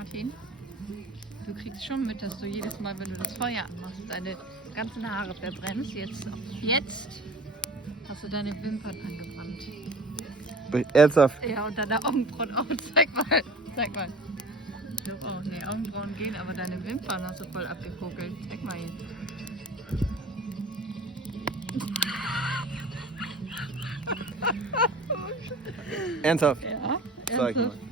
Martin? Du kriegst schon mit, dass du jedes Mal, wenn du das Feuer anmachst, deine ganzen Haare verbrennst. Jetzt hast du deine Wimpern angebrannt. Ernsthaft? Ja, und deine Augenbrauen auch. Zeig mal. Zeig mal. Ich glaube auch. Nee, Augenbrauen gehen, aber deine Wimpern hast du voll abgekokelt. Zeig mal hier. Ernsthaft? Ja. Zeig mal. Ernsthaft?